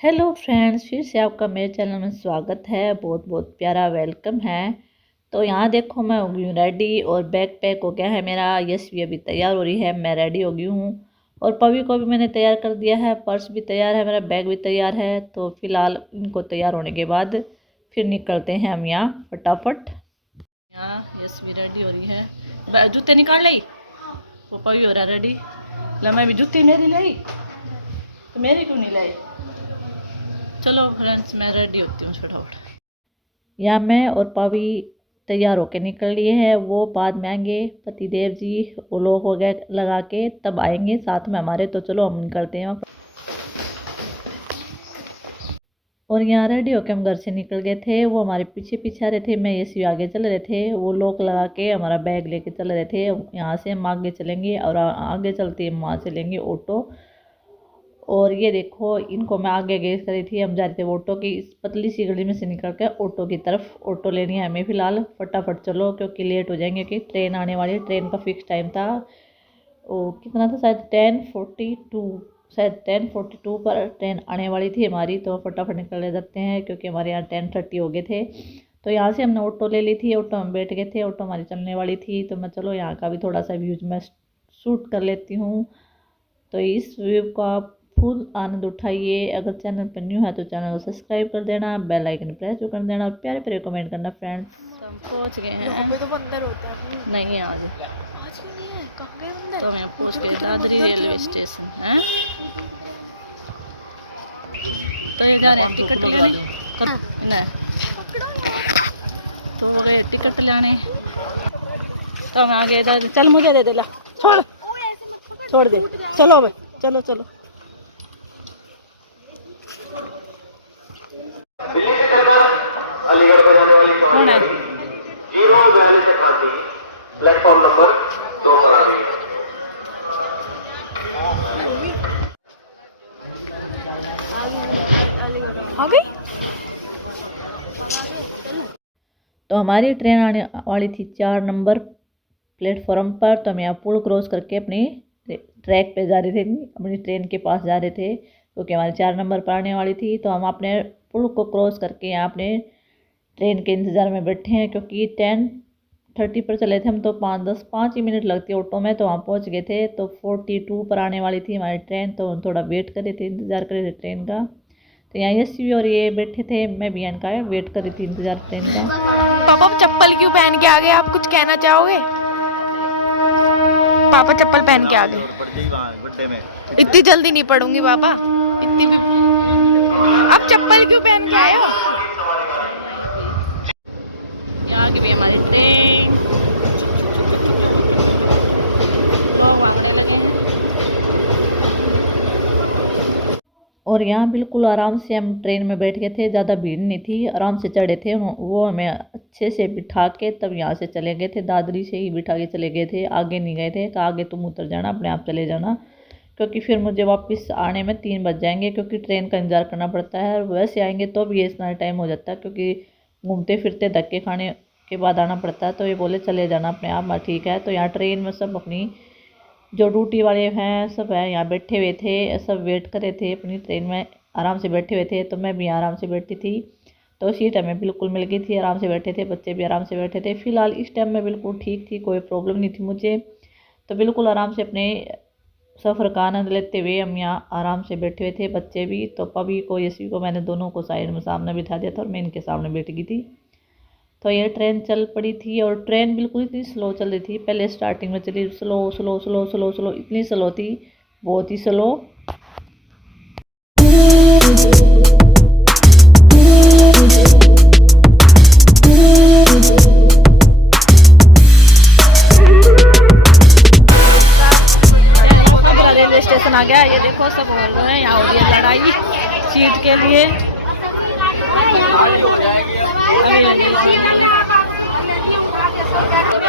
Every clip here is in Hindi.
हेलो फ्रेंड्स, फिर से आपका मेरे चैनल में स्वागत है। बहुत बहुत प्यारा वेलकम है। तो यहाँ देखो, मैं हो गई हूँ रेडी और बैग पैक हो गया है मेरा। यश भी अभी तैयार हो रही है, मैं रेडी हो गई हूँ। और पवी को भी मैंने तैयार कर दिया है, पर्स भी तैयार है, मेरा बैग भी तैयार है। तो फिलहाल इनको तैयार होने के बाद फिर निकलते हैं हम यहाँ फटाफट। यहाँ यश भी रेडी हो रही है, जूते निकाल ली। वो पवी हो रहा रेडी। ला मैं भी जूती मेरी लाई, तो मेरी क्यों नहीं लाई। चलो फ्रेंड्स, मैं रेडी होती हूँ फटाफट। या मैं और पवी तैयार होके निकल लिए हैं। वो बाद में आएंगे पतिदेव जी, वो लोग वगैरह लगा के तब आएंगे साथ में हमारे। तो चलो हम निकलते हैं। और यहाँ रेडी होके हम घर से निकल गए थे। वो हमारे पीछे पीछे आ रहे थे, मैं ये आगे चल रहे थे। वो लोग लगा के हमारा बैग लेके चल रहे थे। यहाँ से हम आगे चलेंगे और आगे चलते हम वहाँ से लेंगे ऑटो। और ये देखो, इनको मैं आगे गेस करी थी। हम जा रहे थे ऑटो की इस पतली सी गली में से निकल कर ऑटो की तरफ। ऑटो लेनी है हमें फिलहाल, फटाफट चलो क्योंकि लेट हो जाएंगे, कि ट्रेन आने वाली। ट्रेन का फिक्स टाइम था, वो कितना था, शायद 10:42, शायद 10:42 पर ट्रेन आने वाली थी हमारी। तो फटाफट निकल जाते हैं क्योंकि हमारे यहाँ 10:30 हो गए थे। तो यहाँ से हमने ऑटो ले ली थी, ऑटो में बैठ गए थे, ऑटो हमारी चलने वाली थी। तो मैं चलो यहाँ का भी थोड़ा सा व्यूज मैं शूट कर लेती हूँ। तो इस व्यू का फुल आनंद उठाइए। अगर चैनल पर न्यू है तो चैनल को सब्सक्राइब कर देना, बेल आइकन प्रेस कर देना और प्यारे प्यारे कमेंट करना फ्रेंड्स। हम पहुंच गए हैं। यहाँ पे तो बंदर होता है। नहीं है आज भी नहीं है, कहाँ गए बंदर? तो मैं पहुंच गए दादरी रेलवे स्टेशन है। तो ये जा रहे हैं टिकट लेने, तो वो गए टिकट लेने। तो हम आगे इधर, चल मुझे दे दे, ला छोड़ दे, चलो भाई, चलो चलो। कौन है? प्लेटफॉर्म नंबर 2 पर आ गई। तो हमारी ट्रेन आने वाली थी 4 नंबर प्लेटफॉर्म पर। तो हम यहाँ पुल क्रॉस करके अपनी ट्रैक पे जा रहे थे, अपनी ट्रेन के पास जा रहे थे क्योंकि हमारी 4 नंबर पर आने वाली थी। तो हम अपने पुल को क्रॉस करके यहाँ अपने ट्रेन के इंतज़ार में बैठे हैं क्योंकि 10:30 पर चले थे हम। तो 5 ही मिनट लगती है ऑटो में, तो वहाँ पहुँच गए थे। तो 42 पर आने वाली थी हमारी ट्रेन। तो हम थोड़ा वेट कर रहे थे, इंतज़ार कर रहे थे ट्रेन का। तो यहाँ यशी और ये बैठे थे, मैं भी इनका वेट कर रही थी, इंतज़ार ट्रेन का। पापा चप्पल क्यों पहन के आ गए? आप कुछ कहना चाहोगे? पापा चप्पल पहन के आ गए। इतनी जल्दी नहीं पढ़ूंगी पापा, इतनी भी। आप चप्पल क्यों पहन के आए हो? यहाँ की भी हमारी ट्रेन और यहाँ बिल्कुल आराम से हम ट्रेन में बैठ गए थे। ज़्यादा भीड़ नहीं थी, आराम से चढ़े थे। वो हमें अच्छे से बिठा के तब यहाँ से चले गए थे, दादरी से ही बिठा के चले गए थे, आगे नहीं गए थे। आगे तुम उतर जाना, अपने आप चले जाना, क्योंकि फिर मुझे वापस आने में 3 बज जाएंगे क्योंकि ट्रेन का इंतज़ार करना पड़ता है। वैसे आएंगे तो भी इतना टाइम हो जाता है क्योंकि घूमते फिरते धक्के खाने के बाद आना पड़ता है। तो ये बोले चले जाना अपने आप। ठीक है। तो यहाँ ट्रेन में सब अपनी जो ड्यूटी वाले हैं सब है यहाँ बैठे हुए थे, सब वेट कर रहे थे अपनी ट्रेन में, आराम से बैठे हुए थे। तो मैं भी आराम से बैठी थी, तो सीट हमें बिल्कुल मिल गई थी, आराम से बैठे थे, बच्चे भी आराम से बैठे थे। फिलहाल इस टाइम में बिल्कुल ठीक थी, कोई प्रॉब्लम नहीं थी मुझे। तो बिल्कुल आराम से अपने सफ़र का आनंद लेते हुए हम यहाँ आराम से बैठे हुए थे, बच्चे भी। तो पवी को यशी को मैंने दोनों को साइड में सामने बिठा दिया था और मैं इनके सामने बैठ गई थी। तो ये ट्रेन चल पड़ी थी और ट्रेन बिल्कुल इतनी स्लो चल रही थी। पहले स्टार्टिंग में चली slow slow slow slow slow, इतनी स्लो थी, बहुत ही स्लो। रेलवे स्टेशन आ गया, ये देखो सब बोल रहे हैं, यहाँ हो रही है लड़ाई सीट के लिए।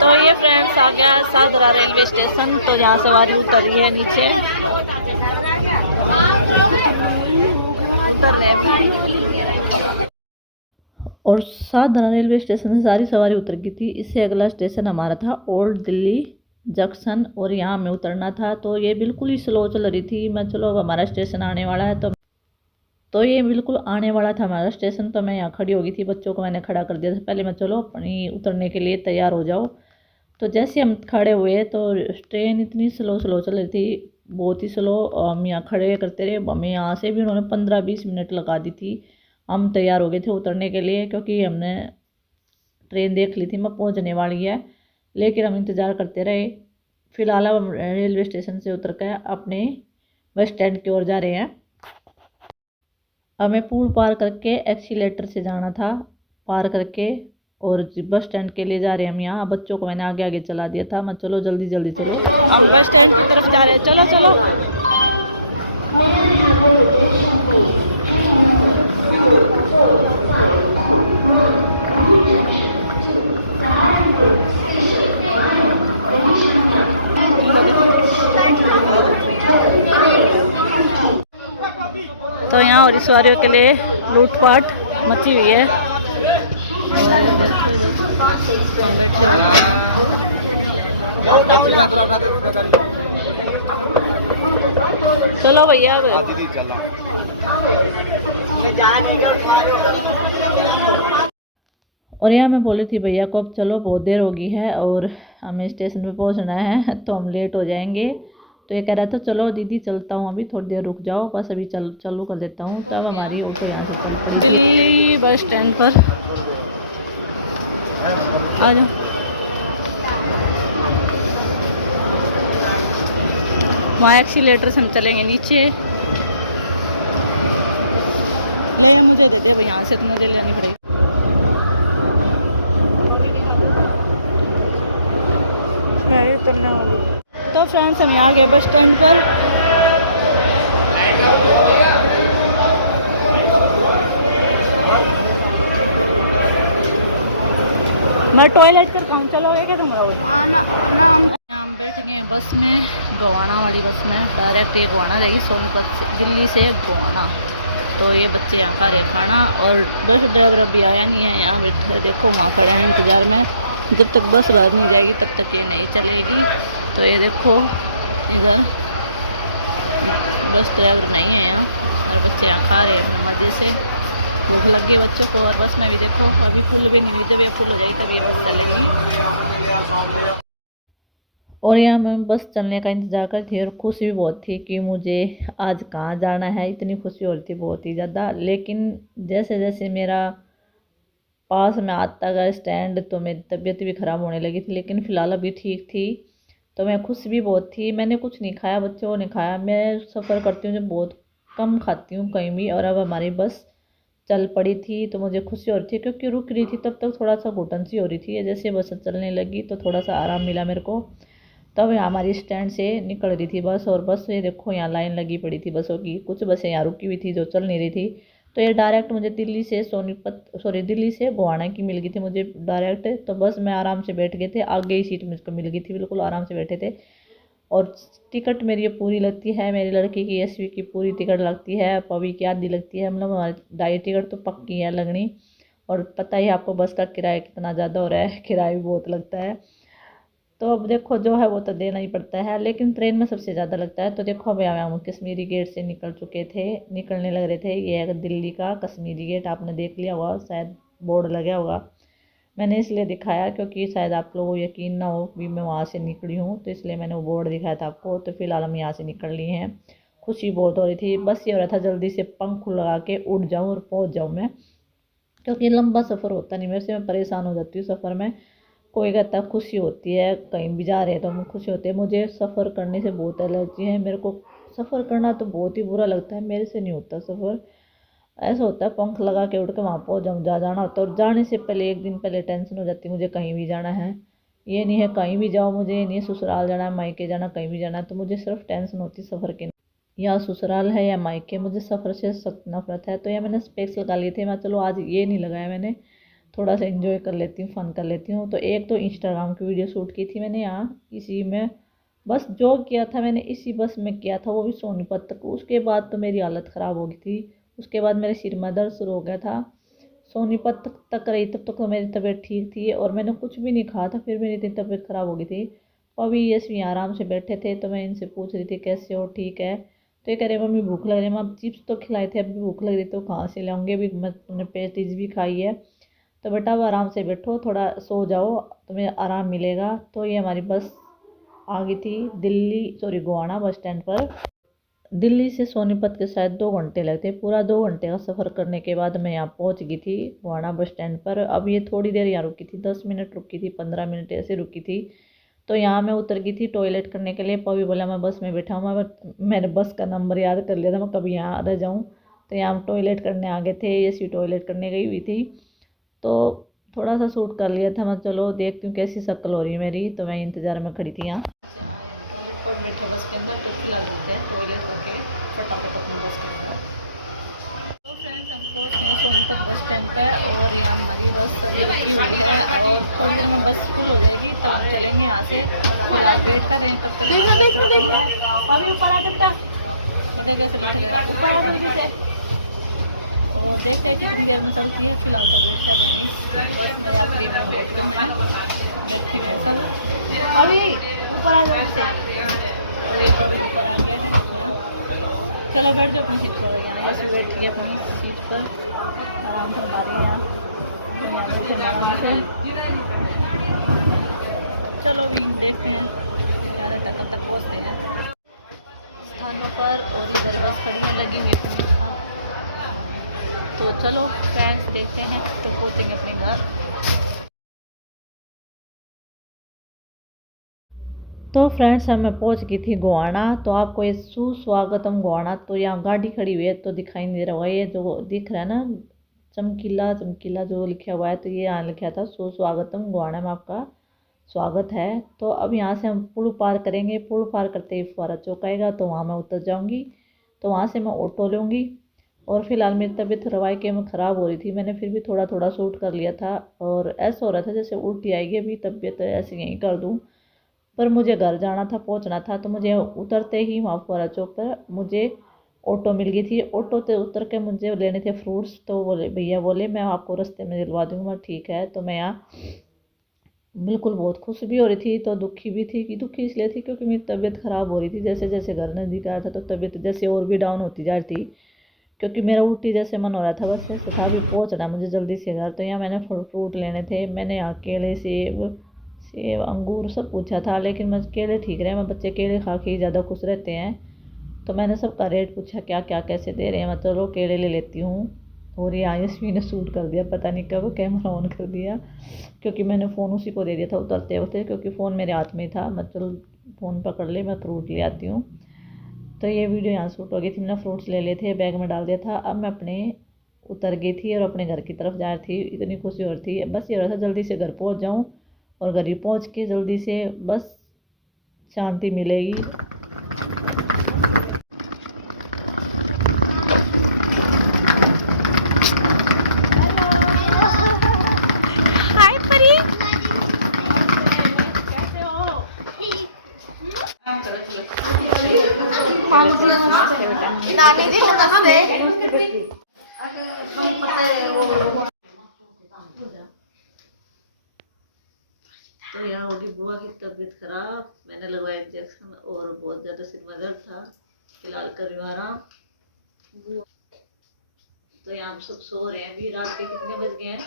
तो ये फ्रेंड्स आ गया सादरा रेलवे स्टेशन। तो यहाँ सवारी उतर रही है नीचे, और सादरा रेलवे स्टेशन से सारी सवारी उतर गई थी। इससे अगला स्टेशन हमारा था ओल्ड दिल्ली जंक्शन और यहाँ हमें उतरना था। तो ये बिल्कुल ही स्लो चल रही थी। मैं चलो अब हमारा स्टेशन आने वाला है। तो तो ये बिल्कुल आने वाला था हमारा स्टेशन, तो मैं यहाँ खड़ी हो गई थी, बच्चों को मैंने खड़ा कर दिया था पहले, मैं चलो अपनी उतरने के लिए तैयार हो जाओ। तो जैसे हम खड़े हुए तो ट्रेन इतनी स्लो स्लो चल रही थी, बहुत ही स्लो। हम यहाँ खड़े करते रहे, हमें यहाँ से भी उन्होंने 15-20 मिनट लगा दी थी। हम तैयार हो गए थे उतरने के लिए, क्योंकि हमने ट्रेन देख ली थी मैं पहुँचने वाली है, लेकिन हम इंतज़ार करते रहे। फिलहाल अब हम रेलवे स्टेशन से उतर कर अपने बस स्टैंड की ओर जा रहे हैं। हमें पुल पार करके एक्सीलेटर से जाना था, पार करके, और बस स्टैंड के लिए जा रहे हैं हम। यहाँ बच्चों को मैंने आगे आगे चला दिया था, मैं चलो जल्दी जल्दी चलो, हम बस स्टैंड की तरफ जा रहे हैं, चलो चलो। तो यहाँ और सवारियों के लिए लूटपाट मची हुई है। चलो भैया दीदी चलो। और यहाँ मैं बोली थी भैया को अब चलो बहुत देर हो गई है और हमें स्टेशन पे पहुँचना है तो हम लेट हो जाएंगे। तो ये कह रहा था चलो दीदी चलता हूँ, अभी थोड़ी देर रुक जाओ, बस अभी चालू कर देता हूँ। तब हमारी ऑटो यहाँ से चल पड़ी थी बस स्टैंड पर। आ जाओ, वहाँ एक्सीलेटर से हम चलेंगे नीचे। ले मुझे दे दे भाई, यहाँ से तो मुझे लेनी पड़ेगी। तो फ्रेंड्स हम यहाँ गए बस स्टैंड पर। मैं टॉयलेट कर कहूँ, चलोगे क्या तुम लोग? हम बैठ गए बस में, गोवाना वाली बस में, डायरेक्ट ये गोवाना रहेगी सोनीपत से, दिल्ली से गोवाना। तो ये बच्चे यहाँ का रहे खाना, और बस ड्राइवर अभी आया नहीं है, यहाँ बैठे देखो वहाँ खड़े हैं इंतजार में। जब तक बस बाहर नहीं जाएगी तब तक ये नहीं चलेगी। तो ये देखो इधर बस ड्राइवर नहीं है यहाँ, और बच्चे यहाँ खा रहे हैं मज़े से। भूख लग गई बच्चों को, और बस में भी देखो अभी फुल भी नहीं हुई, जब ये फुल हो जाएगी तब ये बस चलेगी। और यहाँ मैं बस चलने का इंतज़ार कर थी, और खुशी भी बहुत थी कि मुझे आज कहाँ जाना है, इतनी खुशी हो रही थी बहुत ही ज़्यादा। लेकिन जैसे जैसे मेरा पास में आता गया स्टैंड तो मेरी तबीयत भी ख़राब होने लगी थी, लेकिन फ़िलहाल अभी ठीक थी। तो मैं खुश भी बहुत थी। मैंने कुछ नहीं खाया, बच्चों ने खाया। मैं सफ़र करती हूँ जब बहुत कम खाती हूँ कहीं भी, और अब हमारी बस चल पड़ी थी तो मुझे खुशी हो रही थी, क्योंकि रुक रही थी तब तक थोड़ा सा घुटन सी हो रही थी। जैसे बस चलने लगी तो थोड़ा सा आराम मिला मेरे को। तब यहाँ हमारी स्टैंड से निकल रही थी बस, और बस ये देखो यहाँ लाइन लगी पड़ी थी बसों की। कुछ बसें यहाँ रुकी हुई थी जो चल नहीं रही थी। तो ये डायरेक्ट मुझे दिल्ली से दिल्ली से गोवाना की मिल गई थी मुझे डायरेक्ट। तो बस में आराम से बैठ गए थे, आगे ही सीट मुझको मिल गई थी, बिल्कुल आराम से बैठे थे। और टिकट मेरी ये पूरी लगती है, मेरी लड़की की एसवी की पूरी टिकट लगती है, पवी की आधी लगती है, मतलब हमारी डाई टिकट तो पक्की है लगनी। और पता ही आपको बस का किराया कितना ज़्यादा हो रहा है, किराया भी बहुत लगता है। तो अब देखो जो है वो तो देना ही पड़ता है, लेकिन ट्रेन में सबसे ज़्यादा लगता है। तो देखो अभी हम कश्मीरी गेट से निकल चुके थे, निकलने लग रहे थे। ये है दिल्ली का कश्मीरी गेट, आपने देख लिया होगा, शायद बोर्ड लगा होगा। मैंने इसलिए दिखाया क्योंकि शायद आप लोगों को यकीन ना हो कि मैं वहाँ से निकली हूँ, तो इसलिए मैंने वो बोर्ड दिखाया था आपको। तो फिलहाल हम यहाँ से निकल लिए हैं। खुशी बहुत हो रही थी, बस ये हो रहा था जल्दी से पंख लगा के उड़ जाऊँ और पहुँच जाऊँ मैं, क्योंकि लंबा सफ़र होता नहीं मेरे से, मैं परेशान हो जाती हूँ सफ़र में। कोई कहता है खुशी होती है, कहीं भी जा रहे हैं तो हमें खुशी होती है। मुझे सफ़र करने से बहुत एलर्जी है, मेरे को सफ़र करना तो बहुत ही बुरा लगता है, मेरे से नहीं होता सफ़र। ऐसा होता है पंख लगा के उड़ के वहाँ पहुँच जाऊँ, जाना होता है। और जाने से पहले एक दिन पहले टेंशन हो जाती है मुझे, कहीं भी जाना है। ये नहीं है कहीं भी जाओ, मुझे ये नहीं है ससुराल जाना है, मायके जाना, कहीं भी जाना है तो मुझे सिर्फ टेंशन होती है सफ़र की, या ससुराल है या मायके, मुझे सफ़र से सख्त नफरत है। तो ये मैंने स्पेक्स लगा लिए थे, मैं चलो आज ये नहीं लगाया मैंने, थोड़ा सा एंजॉय कर लेती हूँ, फ़न कर लेती हूँ। तो एक तो इंस्टाग्राम की वीडियो शूट की थी मैंने यहाँ इसी में, बस जो किया था मैंने इसी बस में किया था, वो भी सोनीपत तक। उसके बाद तो मेरी हालत ख़राब हो गई थी, उसके बाद मेरे सिर में दर्द शुरू हो गया था। सोनीपत तक रही तब तक तो मेरी तबीयत ठीक थी, और मैंने कुछ भी नहीं खाया था, फिर मेरी इतनी तबीयत ख़राब हो गई थी। अभी यस भी आराम से बैठे थे, तो मैं इनसे पूछ रही थी कैसे हो, ठीक है। तो ये कह रहे मम्मी भूख लग रही है। मैं अब चिप्स तो खिलाए थे, अभी भूख लग रही तो कहाँ से लाऊंगी, अभी मैं तुमने पेस्ट्रीज भी खाई है। तो बेटा अब आराम से बैठो, थोड़ा सो जाओ, तुम्हें आराम मिलेगा। तो ये हमारी बस आ गई थी गोवाना बस स्टैंड पर। दिल्ली से सोनीपत के शायद 2 घंटे लगते, पूरा 2 घंटे का सफ़र करने के बाद मैं यहाँ पहुँच गई थी गोवाना बस स्टैंड पर। अब ये थोड़ी देर यहाँ रुकी थी, 10 मिनट रुकी थी, 15 मिनट ऐसे रुकी थी। तो यहाँ मैं उतर गई थी टॉयलेट करने के लिए। पवी बोला मैं बस में बैठा हूँ, मैंने बस का नंबर याद कर लिया था, मैं कभी यहाँ आ जाऊँ। तो यहाँ हम टॉयलेट करने आ गए थे, ऐसी टॉयलेट करने गई हुई थी। तो थोड़ा सा शूट कर लिया था मैं, चलो देखती हूँ कैसी शक्ल हो रही है मेरी। तो मैं इंतज़ार में खड़ी थी यहाँ। देखना देखना देखना अभी ऊपर आ सकता देखो से गाड़ी का ऊपर आ जल्दी से देखते हैं कितनी देर में चलती है। अभी ऊपर आ जल्दी से, चलो बैठ जाओ अपनी सीट पर। यहाँ से बैठ गई अपनी सीट पर, आराम फरमा रही है यहाँ। तो यहाँ बैठे आराम से, चलो देखते हैं तक पहुँचते हैं स्थानों पर। और इधर बस खड़ने लगी हुई थी। तो चलो फ्रेंड्स देखते हैं तो पहुँचेंगे अपने घर। तो फ्रेंड्स अब मैं पहुंच गई थी गोवाना। तो आपको ये सुस्वागतम गोवाना, तो यहाँ गाड़ी खड़ी हुई है तो दिखाई नहीं दे रहा हुआ, ये जो दिख रहा है ना चमकीला चमकीला जो लिखा हुआ है, तो ये यहाँ लिखा था सुस्वागतम गोवाना में आपका स्वागत है। तो अब यहाँ से हम पुल पार करेंगे, पुल पार करते ही फुहारा चौक आएगा, तो वहाँ मैं उतर जाऊँगी। तो वहाँ से मैं ऑटो लूँगी। और फिलहाल मेरी तबीयत रवाई के में ख़राब हो रही थी, मैंने फिर भी थोड़ा थोड़ा शूट कर लिया था। और ऐसा हो रहा था जैसे उल्टी आएगी, अभी तबीयत ऐसे यहीं कर दूँ। पर मुझे घर जाना था, पहुंचना था। तो मुझे उतरते ही वहाँ फुहारा चौक पर मुझे ऑटो मिल गई थी। ऑटो से उतर के मुझे लेने थे फ्रूट्स। तो बोले भैया बोले मैं आपको रास्ते में दिलवा दूँगा। ठीक है। तो मैं यहाँ बिल्कुल बहुत खुश भी हो रही थी तो दुखी भी थी। कि दुखी इसलिए थी क्योंकि मेरी तबीयत ख़राब हो रही थी, जैसे जैसे घर नज़दीक आया था तो तबीयत जैसे और भी डाउन होती जा रही थी, क्योंकि मेरा उल्टी जैसे मन हो रहा था। बस ऐसा था, भी पहुँचना मुझे जल्दी से घर। तो यहाँ मैंने फ्रूट लेने थे। मैंने यहाँ केले सेब अंगूर सब पूछा था, लेकिन मैं केले ठीक रहे, मैं बच्चे केले खा के ही ज़्यादा खुश रहते हैं। तो मैंने सबका रेट पूछा क्या क्या कैसे दे रहे हैं, मैं चलो केले ले लेती हूँ। और ये आयुष्मी ने शूट कर दिया, पता नहीं कब कैमरा ऑन कर दिया, क्योंकि मैंने फ़ोन उसी को दे दिया था उतरते वक्त, क्योंकि फ़ोन मेरे हाथ में था। मैं चल फ़ोन पकड़ ले, मैं फ्रूट ले आती हूँ। तो ये वीडियो यहाँ शूट हो गई थी, मैंने फ्रूट्स ले लिए थे, बैग में डाल दिया था। अब मैं अपने उतर गई थी और अपने घर की तरफ जा रही थी। इतनी खुशी हो रही थी, बस ये रहा था जल्दी से घर पहुँच जाऊँ, और घर ही पहुँच के जल्दी से बस शांति मिलेगी। हाय परी, नानी जी नमस्ते। तो यहाँ होगी बुआ की तबीयत खराब, मैंने लगवाया इंजेक्शन और बहुत ज़्यादा सिर में दर्द था, फिलहाल कर आराम। तो यहाँ हम सब सो रहे हैं। अभी रात के कितने बज गए हैं?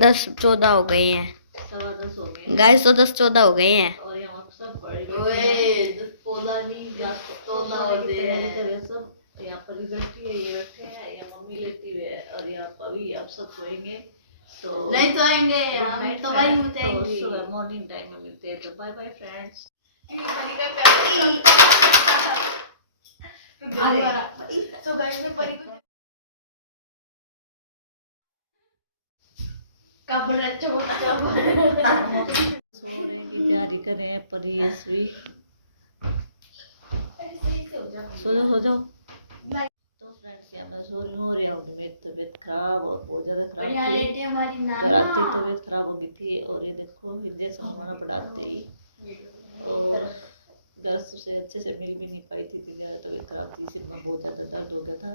10-14 हो गए हैं 10:15 हो गए हैं गाइस। तो 10-14 हो गए हैं। और यहाँ सब पढ़ रहे हैं। 14 नहीं 14 होते हैं सब। यहाँ पर भी बैठी है, ये बैठे हैं, या मम्मी लेटी हुई है, और यहाँ पर भी आप सब सोएंगे। तो नहीं सोएंगे हम तो भाई उठेंगे, सुबह मॉर्निंग टाइम में मिलते हैं। तो बाय बाय फ्रेंड्स। तैयारी करें परहेज भी। सो जाओ। तो फ्रेंड्स यहाँ मैं सो रही हूँ, और यहाँ मेरी तबीयत खराब और बहुत ज़्यादा खराब थी। हमारी नाना रात तबीयत खराब हो गई थी। और ये देखो इंजेक्शन हमारा पढ़ाते ही तो घर से अच्छे से मिल भी नहीं पाई थी, ज़्यादा तबीयत खराब थी, सिर में बहुत ज़्यादा दर्द हो गया था।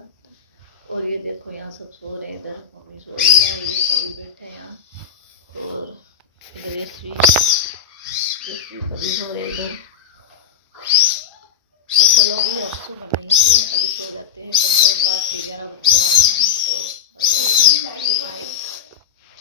और ये देखो यहाँ सब सो रहे हैं, इधर मम्मी सो रही है, ये मम्मी बैठे हैं यहाँ, और इधर यशवी कभी सो रहे इधर।